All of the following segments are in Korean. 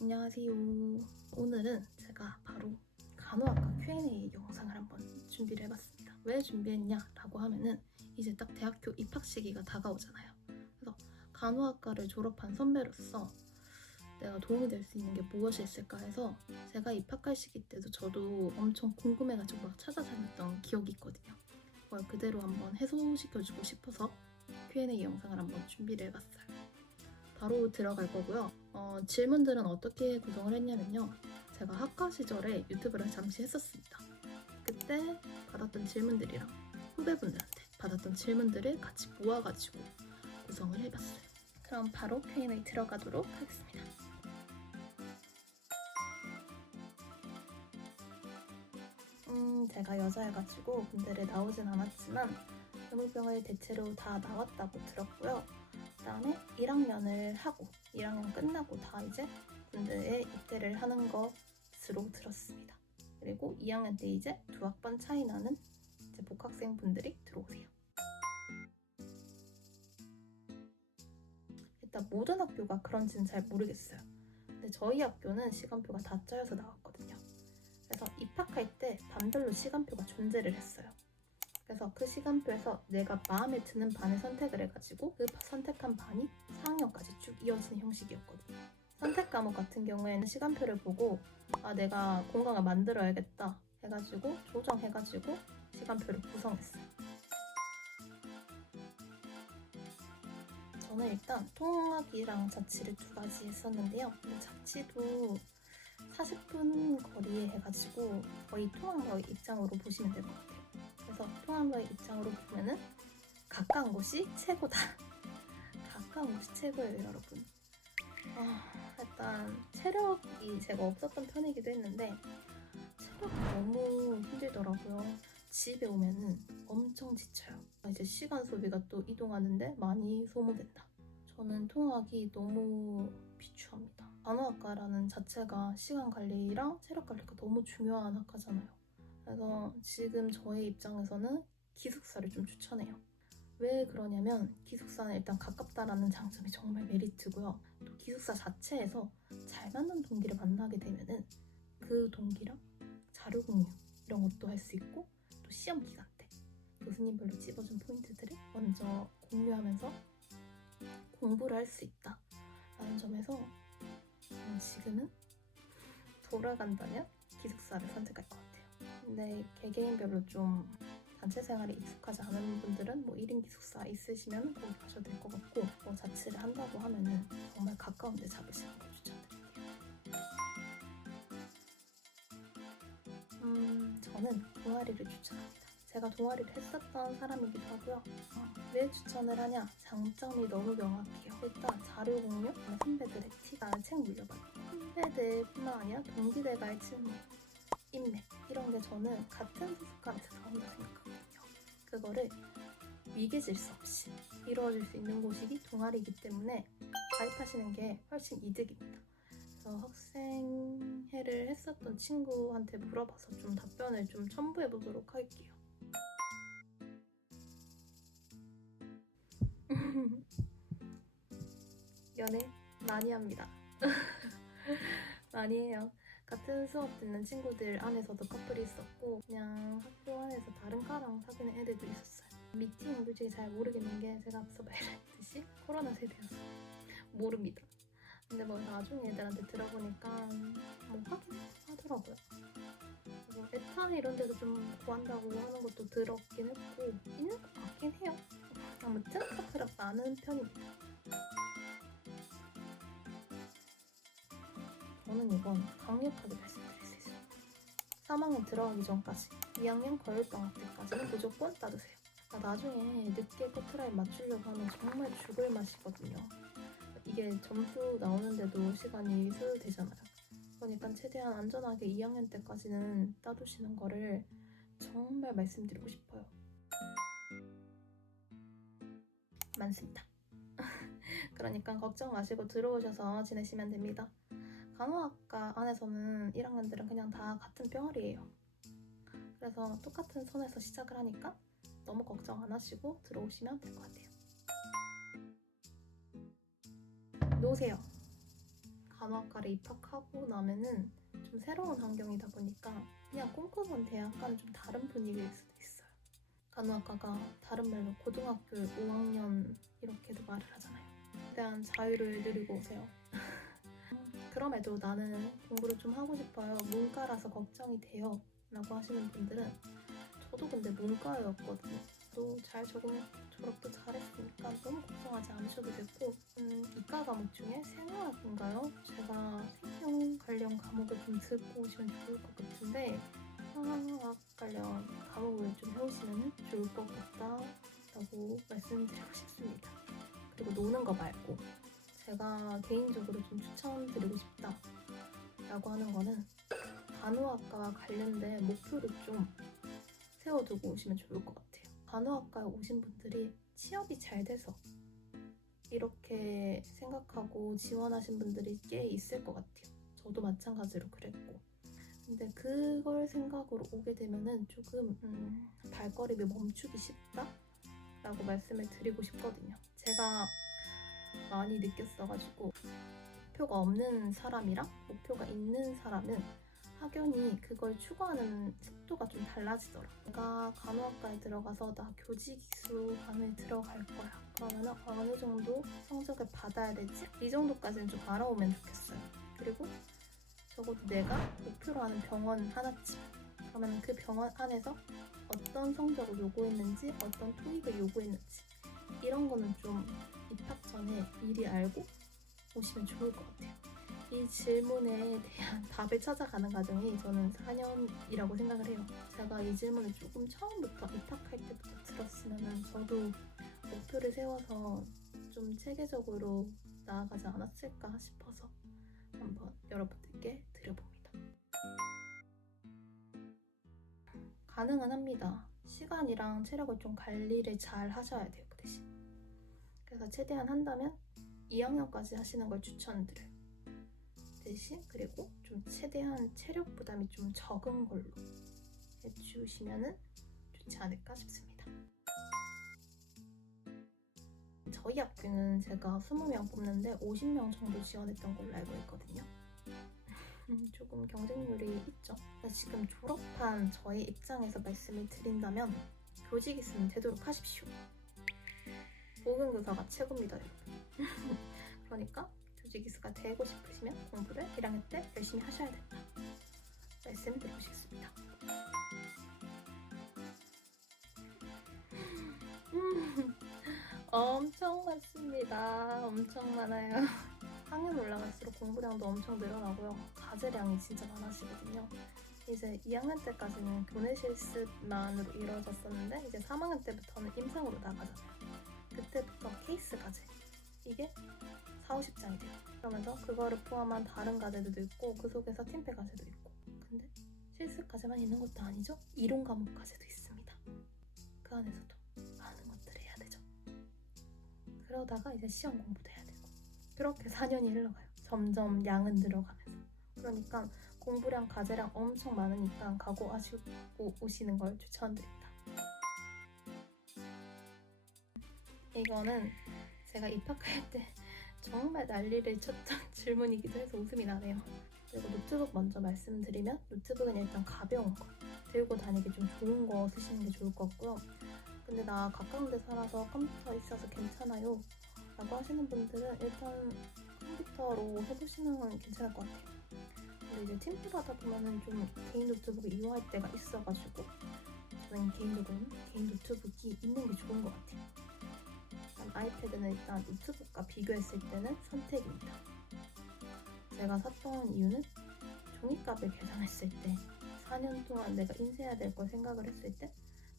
안녕하세요. 오늘은 제가 바로 간호학과 Q&A 영상을 한번 준비를 해봤습니다. 왜 준비했냐라고 하면은 이제 딱 대학교 입학 시기가 다가오잖아요. 그래서 간호학과를 졸업한 선배로서 내가 도움이 될 수 있는 게 무엇이 있을까 해서 제가 입학할 시기 때도 저도 엄청 궁금해가지고 막 찾아다녔던 기억이 있거든요. 그걸 그대로 한번 해소시켜주고 싶어서 Q&A 영상을 한번 준비를 해봤어요. 바로 들어갈 거고요. 질문들은 어떻게 구성을 했냐면요. 제가 학과 시절에 유튜브를 잠시 했었습니다. 그때 받았던 질문들이랑 후배분들한테 받았던 질문들을 같이 모아가지고 구성을 해봤어요. 그럼 바로 Q&A 들어가도록 하겠습니다. 제가 여자여가지고 군대를 나오진 않았지만 의무병을 대체로 다 나왔다고 들었고요. 그다음에 1학년을 하고 1학년 끝나고 다 이제 군대에 입대를 하는 것으로 들었습니다. 그리고 2학년 때 이제 2학번 차이 나는 이제 복학생 분들이 들어오세요. 일단 모든 학교가 그런지는 잘 모르겠어요. 근데 저희 학교는 시간표가 다 짜여서 나왔거든요. 그래서 입학할 때 반별로 시간표가 존재를 했어요. 그래서 그 시간표에서 내가 마음에 드는 반을 선택을 해가지고 그 선택한 반이 4학년까지 쭉 이어지는 형식이었거든요. 선택 과목 같은 경우에는 시간표를 보고 내가 공강을 만들어야겠다 해가지고 조정해가지고 시간표를 구성했어요. 저는 일단 통학이랑 자취를 두 가지 했었는데요. 자취도 40분 거리에 해가지고 거의 통학로의 입장으로 보시면 될 것 같아요. 그래서 통학로의 입장으로 보면은 가까운 곳이 최고다. 가까운 곳이 최고예요, 여러분. 일단 체력이 제가 없었던 편이기도 했는데 체력이 너무 힘들더라고요. 집에 오면은 엄청 지쳐요. 이제 시간 소비가 또 이동하는데 많이 소모된다. 저는 통학이 너무 비추합니다. 간호학과라는 자체가 시간 관리랑 체력 관리가 너무 중요한 학과잖아요. 그래서 지금 저의 입장에서는 기숙사를 좀 추천해요. 왜 그러냐면 기숙사는 일단 가깝다라는 장점이 정말 메리트고요. 또 기숙사 자체에서 잘 맞는 동기를 만나게 되면은 그 동기랑 자료 공유 이런 것도 할 수 있고 또 시험 기간 때 교수님별로 찝어준 포인트들을 먼저 공유하면서 공부를 할 수 있다 라는 점에서 지금은 돌아간다면 기숙사를 선택할 것 같아요. 근데 개개인별로 좀 단체 생활에 익숙하지 않은 분들은 1인 기숙사 있으시면 거기 가셔도 될 것 같고 자취를 한다고 하면은 정말 가까운 데 잡으시는 걸 추천드릴게요. 저는 동아리를 추천합니다. 제가 동아리를 했었던 사람이기도 하고요. 왜 추천을 하냐? 장점이 너무 명확해요. 일단 자료 공유, 선배들의 팁, 책 물려받기. 선배들뿐만 아니라 동기들과의 친목, 인맥 이런 게 저는 같은 소속감에서 나온다 생각하거든요. 그거를 위계 질서 없이 이루어질 수 있는 곳이 동아리이기 때문에 가입하시는 게 훨씬 이득입니다. 그래서 학생회를 했었던 친구한테 물어봐서 좀 답변을 좀 첨부해 보도록 할게요. 연애 많이 합니다. 많이 해요. 같은 수업 듣는 친구들 안에서도 커플이 있었고 그냥 학교 안에서 다른 과랑 사귀는 애들도 있었어요. 미팅은 솔직히 잘 모르겠는 게 제가 앞서 말했듯이 코로나 세대여서 모릅니다. 근데 나중에 애들한테 들어보니까 하긴 하더라고요. 그래서 에타 이런 데도 좀 구한다고 하는 것도 들었긴 했고 있는 것 같긴 해요. 아무튼 커플은 많은 편입니다. 저는 이건 강력하게 말씀드릴 수 있어요. 3학년 들어가기 전까지 2학년 겨울방학 때까지는 무조건 따르세요. 나중에 늦게 커트라인 맞추려고 하면 정말 죽을 맛이거든요. 이게 점수 나오는데도 시간이 소요되잖아요. 그러니까 최대한 안전하게 2학년 때까지는 따두시는 거를 정말 말씀드리고 싶어요. 많습니다. 그러니까 걱정 마시고 들어오셔서 지내시면 됩니다. 간호학과 안에서는 1학년들은 그냥 다 같은 병아리예요. 그래서 똑같은 선에서 시작을 하니까 너무 걱정 안 하시고 들어오시면 될 것 같아요. 노세요. 간호학과를 입학하고 나면은 좀 새로운 환경이다 보니까 그냥 꿈꾸던 대학과는 좀 다른 분위기일 수도 있어요. 간호학과가 다른 말로 고등학교 5학년 이렇게도 말을 하잖아요. 대한 자유를 누리고 오세요. 그럼에도 나는 공부를 좀 하고 싶어요. 문과라서 걱정이 돼요. 라고 하시는 분들은 저도 근데 문과였거든요. 또 잘 적응했고 졸업도 잘했으니까 너무 걱정하지 않으셔도 됐고 이과 과목 중에 생화학인가요? 제가 생명 관련 과목을 좀 듣고 오시면 좋을 것 같은데 생화학 관련 과목을 좀 해오시면 좋을 것 같다라고 말씀드리고 싶습니다. 그리고 노는 거 말고 제가 개인적으로 좀 추천드리고 싶다라고 하는 거는 간호학과와 관련된 목표를 좀 세워두고 오시면 좋을 것 같아요. 간호학과에 오신 분들이 취업이 잘 돼서 이렇게 생각하고 지원하신 분들이 꽤 있을 것 같아요. 저도 마찬가지로 그랬고. 근데 그걸 생각으로 오게 되면은 조금 발걸음이 멈추기 쉽다라고 말씀을 드리고 싶거든요. 제가 많이 느꼈어가지고 목표가 없는 사람이랑 목표가 있는 사람은 확연히 그걸 추구하는 속도가 좀 달라지더라고요. 내가 간호학과에 들어가서 나 교직기수반에 들어갈 거야. 그러면 어느 정도 성적을 받아야 되지? 이 정도까지는 좀 알아오면 좋겠어요. 그리고 적어도 내가 목표로 하는 병원 하나쯤. 그러면 그 병원 안에서 어떤 성적을 요구했는지, 어떤 토익을 요구했는지 이런 거는 좀 입학 전에 미리 알고 오시면 좋을 것 같아요. 이 질문에 대한 답을 찾아가는 과정이 저는 4년이라고 생각을 해요. 제가 이 질문을 조금 처음부터 입학할 때부터 들었으면 저도 목표를 세워서 좀 체계적으로 나아가지 않았을까 싶어서 한번 여러분들께 드려봅니다. 가능은 합니다. 시간이랑 체력을 좀 관리를 잘 하셔야 돼요, 그 대신. 그래서 최대한 한다면 2학년까지 하시는 걸 추천드려요. 대신 그리고 좀 최대한 체력 부담이 좀 적은 걸로 해주시면 좋지 않을까 싶습니다. 저희 학교는 제가 20명 뽑는데 50명 정도 지원했던 걸로 알고 있거든요. 조금 경쟁률이 있죠. 지금 졸업한 저의 입장에서 말씀을 드린다면 교직이 있으면 되도록 하십시오. 보건교사가 최고입니다, 여러분. 그러니까 교직이수가 되고 싶으시면 공부를 1학년 때 열심히 하셔야 된다. 말씀을 드리고 싶습니다. 엄청 많습니다. 엄청 많아요. 학년 올라갈수록 공부량도 엄청 늘어나고요. 과제량이 진짜 많아지거든요. 이제 2학년 때까지는 교내 실습만으로 이루어졌었는데 이제 3학년 때부터는 임상으로 나가잖아요. 그때부터 케이스 과제 이게 40-50장이 돼요. 그러면서 그거를 포함한 다른 과제도 있고 그 속에서 팀플 과제도 있고 근데 실습 과제만 있는 것도 아니죠. 이론 과목 과제도 있습니다. 그 안에서도 많은 것들을 해야 되죠. 그러다가 이제 시험 공부도 해야 되고 그렇게 4년이 흘러가요. 점점 양은 늘어가면서. 그러니까 공부량 과제량 엄청 많으니까 각오하시고 오시는 걸 추천드립니다. 이거는 제가 입학할 때 정말 난리를 쳤던 질문이기도 해서 웃음이 나네요. 그리고 노트북 먼저 말씀드리면 노트북은 일단 가벼운 거 들고 다니기 좀 좋은 거 쓰시는 게 좋을 것 같고요. 근데 나 가까운 데 살아서 컴퓨터 있어서 괜찮아요 라고 하시는 분들은 일단 컴퓨터로 해보시는 건 괜찮을 것 같아요. 근데 이제 팀플 하다 보면은 좀 개인 노트북을 이용할 때가 있어가지고 저는 개인적으로는 개인 노트북이 있는 게 좋은 것 같아요. 아이패드는 일단 노트북과 비교했을 때는 선택입니다. 제가 샀던 이유는 종이값을 계산했을 때 4년 동안 내가 인쇄해야 될 걸 생각을 했을 때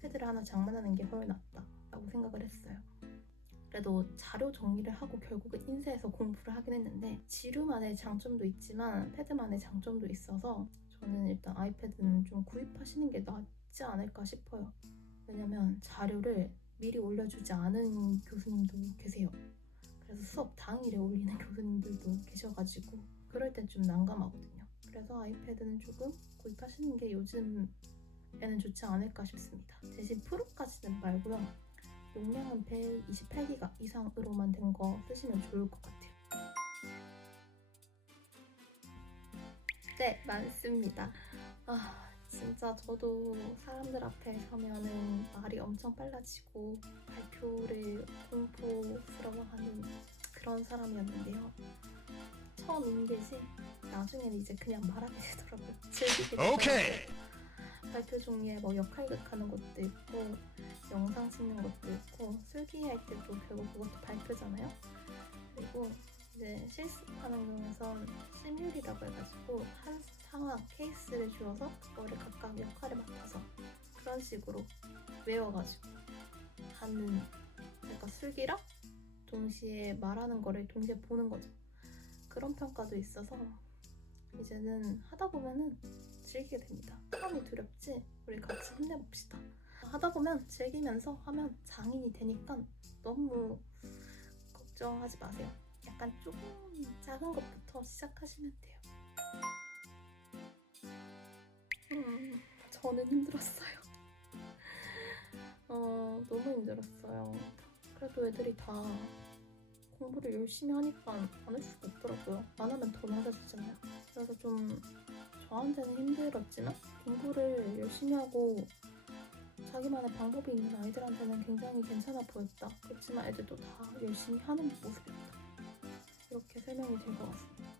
패드를 하나 장만하는 게 훨씬 낫다라고 생각을 했어요. 그래도 자료 정리를 하고 결국은 인쇄해서 공부를 하긴 했는데 지류만의 장점도 있지만 패드만의 장점도 있어서 저는 일단 아이패드는 좀 구입하시는 게 낫지 않을까 싶어요. 왜냐면 자료를 미리 올려주지 않은 교수님도 계세요. 그래서 수업 당일에 올리는 교수님들도 계셔가지고 그럴 땐 좀 난감하거든요. 그래서 아이패드는 조금 구입하시는 게 요즘에는 좋지 않을까 싶습니다. 대신 프로까지는 말고요. 용량은 128기가 이상으로만 된 거 쓰시면 좋을 것 같아요. 네, 많습니다. 진짜 저도 사람들 앞에 서면은 말이 엄청 빨라지고 발표를 공포스러워하는 그런 사람이었는데요. 처음 인계시 나중에는 이제 그냥 말하게 되더라고요. 즐기게 되더라고요. 발표 종류에 뭐 역할극 하는 것도 있고 영상 찍는 것도 있고 술기할 때도 결국 그것도 발표잖아요. 그리고 이제 실습하는 경우에선 시뮬이라고 해가지고 한 상황 케이스를 주어서 그거를 각각 역할을 맡아서 그런 식으로 외워가지고 하는, 그러니까 술기랑 동시에 말하는 거를 동시에 보는 거죠. 그런 평가도 있어서 이제는 하다 보면은 즐기게 됩니다. 처음이 두렵지 우리 같이 힘내봅시다. 하다 보면 즐기면서 하면 장인이 되니까 너무 걱정하지 마세요. 약간 조금 작은 것부터 시작하시면 돼요. 저는 힘들었어요. 너무 힘들었어요. 그래도 애들이 다 공부를 열심히 하니까 안 할 수가 없더라고요. 안 하면 더 맞아주잖아요. 그래서 좀 저한테는 힘들었지만 공부를 열심히 하고 자기만의 방법이 있는 아이들한테는 굉장히 괜찮아 보였다. 그렇지만 애들도 다 열심히 하는 모습이었다. 이렇게 설명이 될 것 같습니다.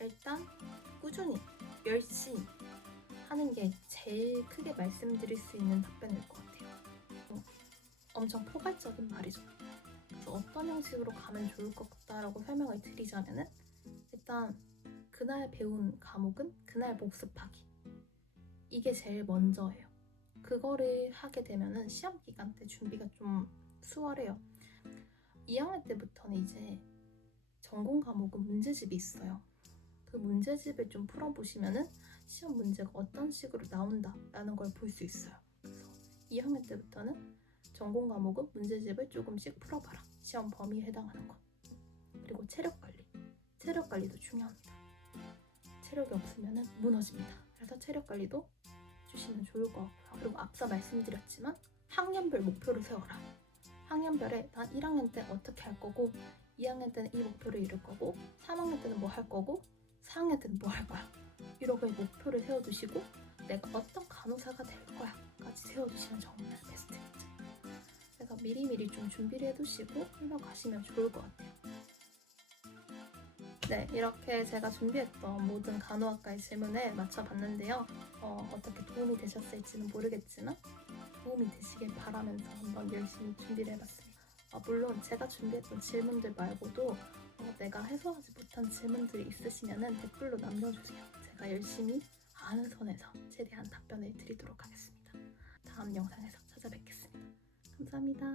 일단 꾸준히 열심히 하는 게 제일 크게 말씀드릴 수 있는 답변일 것 같아요. 엄청 포괄적인 말이죠. 그래서 어떤 형식으로 가면 좋을 것 같다라고 설명을 드리자면은 일단 그날 배운 과목은 그날 복습하기. 이게 제일 먼저예요. 그거를 하게 되면은 시험 기간 때 준비가 좀 수월해요. 2학년 때부터는 이제 전공 과목은 문제집이 있어요. 그 문제집을 좀 풀어보시면은 시험 문제가 어떤 식으로 나온다라는 걸 볼 수 있어요. 그래서 2학년 때부터는 전공 과목은 문제집을 조금씩 풀어봐라. 시험 범위에 해당하는 것. 그리고 체력 관리. 체력 관리도 중요합니다. 체력이 없으면 무너집니다. 그래서 체력 관리도 주시면 좋을 것 같고요. 그리고 앞서 말씀드렸지만 학년별 목표를 세워라. 학년별에 난 1학년 때 어떻게 할 거고 2학년 때는 이 목표를 이룰 거고 3학년 때는 뭐 할 거고 4학년 때는 뭐 할 거야. 이렇게 목표를 세워두시고 내가 어떤 간호사가 될 거야 까지 세워두시면 정말 베스트겠죠. 그래서 미리미리 좀 준비를 해두시고 흘러가시면 좋을 것 같아요. 네, 이렇게 제가 준비했던 모든 간호학과의 질문을 맞춰봤는데요. 어떻게 도움이 되셨을지는 모르겠지만 도움이 되시길 바라면서 한번 열심히 준비를 해봤습니다. 물론 제가 준비했던 질문들 말고도 내가 해소하지 못한 질문들이 있으시면 댓글로 남겨주세요. 제가 열심히 아는 선에서 최대한 답변을 드리도록 하겠습니다. 다음 영상에서 찾아뵙겠습니다. 감사합니다.